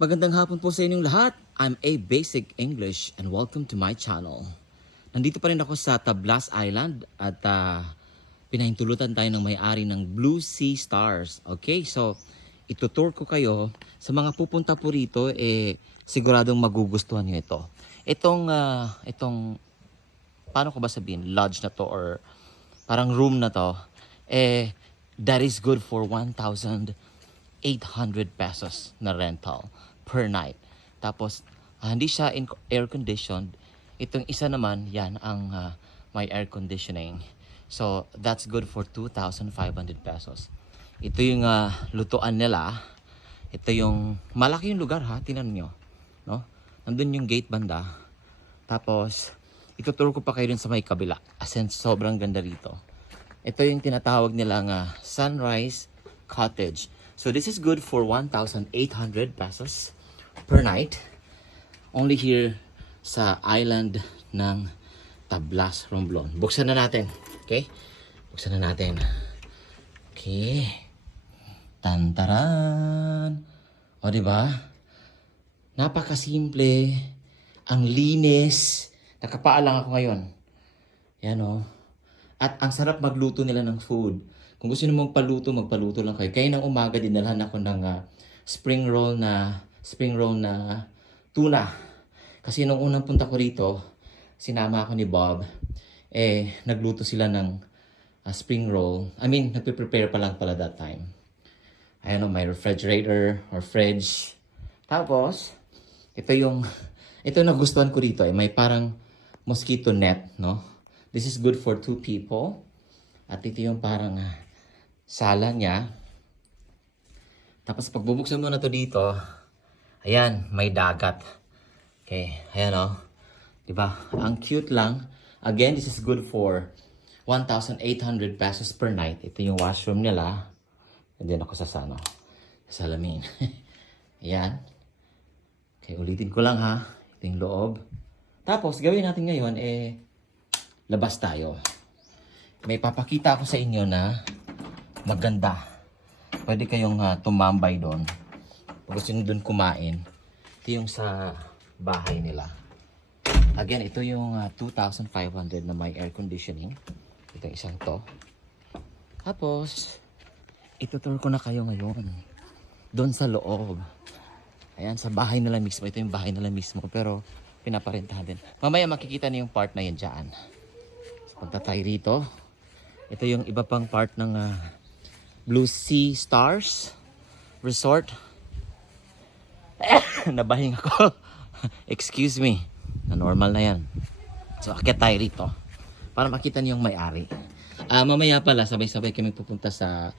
Magandang hapon po sa inyong lahat. I'm A Basic English and welcome to my channel. Nandito pa rin ako sa Tablas Island at pinahintulutan tayo ng may-ari ng Blue Sea Stars. Okay, so itutour ko kayo. Sa mga pupunta po rito, siguradong magugustuhan nyo ito. Itong, paano ko ba sabihin, lodge na to or parang room na to, that is good for 1,800 pesos na rental per night. Tapos, hindi siya air-conditioned. Itong isa naman, yan ang may air conditioning. So, that's good for 2,500 pesos. Ito yung lutuan nila. Ito yung, malaki yung lugar ha, tinan nyo. No? Nandun yung gate banda. Tapos, ituturo ko pa kayo dun sa may kabila. As in, sobrang ganda rito. Ito yung tinatawag nilang Sunrise Cottage. So, this is good for 1,800 pesos per night. Only here sa island ng Tablas, Romblon. Buksan na natin. Okay? Buksan na natin. Okay. Tantaran. O, diba? Napakasimple. Ang linis. Nakapaalang ako ngayon. Yan o. At ang sarap magluto nila ng food. Kung gusto nyo magpaluto lang kayo. Kaya ng umaga, dinalhan ako ng spring roll na tuna. Kasi nung unang punta ko rito, sinama ako ni Bob. Nagluto sila ng spring roll. I mean, nagpe-prepare pa lang pala that time. Ayan o, may refrigerator or fridge. Tapos, ito nagustuhan ko rito. May parang mosquito net, no? This is good for 2 people. At ito yung parang sala niya. Tapos pag bubuksan mo na to dito, ayan, may dagat. Okay, ayan o. Diba? Ang cute lang. Again, this is good for 1,800 pesos per night. Ito yung washroom nila. And then ako sa salamin. Ayan. Okay, ulitin ko lang ha. Ito yung loob. Tapos, gawin natin ngayon, labas tayo. May papakita ako sa inyo na maganda. Pwede kayong tumambay doon. Pag gusto nyo doon kumain, ito yung sa bahay nila. Again, ito yung 2,500 na may air conditioning. Ito yung isang to. Tapos, itutur ko na kayo ngayon. Doon sa loob. Ayan, sa bahay nila mismo. Ito yung bahay nila mismo. Pero, pinaparentahan din. Mamaya makikita niyo yung part na yan dyan. So, punta tayo rito. Ito yung iba pang part ng Blue Sea Stars Resort. Nabahing ako. Excuse me. Na normal na yan. So, akit tayo rito. Para makita niyo yung may-ari. Mamaya pala, sabay-sabay kami pupunta sa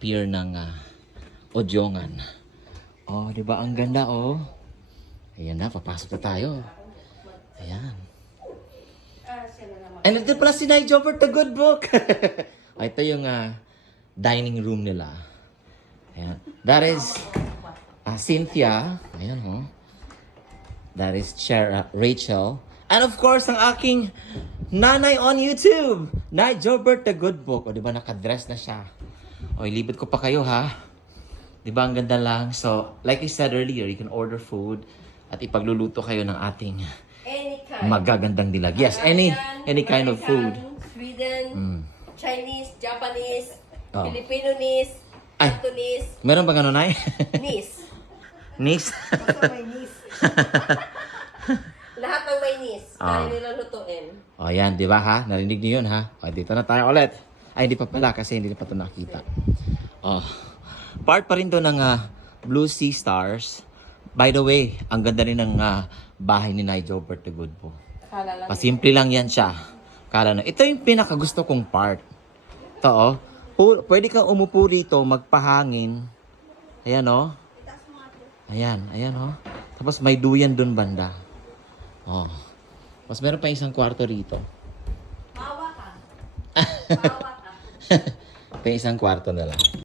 pier ng Odiongan. Oh, di ba? Ang ganda, oh. Ayan na, papasok na tayo. Ayan. And ito pala si Nigel for the good book. Ito yung dining room nila. Ayan. That is Cynthia. Ayan ho. That is Rachel. And of course, ang aking nanay on YouTube. Nigel for the good book. O diba nakadress na siya. O ilibot ko pa kayo ha. Diba ang ganda lang. So, like I said earlier, you can order food at ipagluluto kayo ng ating magagandang dilag. Yes, any kind of food. Sweden, Chinese, Japanese, Filipino-nese, Cantonese. Meron ba gano'n ay? Nis. Nis? Basta may nis. Lahat ng may nis. Kaya nila lutuin. O yan, di ba ha? Narinig niyo yun ha? O dito na tayo ulit. Ay, hindi pa pala kasi hindi pa ito nakita. Part pa rin to ng Blue Sea Stars. By the way, ang ganda rin ng bahay ni Nigel Bert the Good po. Pasimple lang yan siya. Ito yung pinakagusto kong part. Ito oh. Pwede kang umupo rito, magpahangin. Ayan oh. Ayan oh. Tapos may duyan dun banda. Oh. Tapos meron pa isang kwarto rito. Mawa ka. Pa isang kwarto na lang.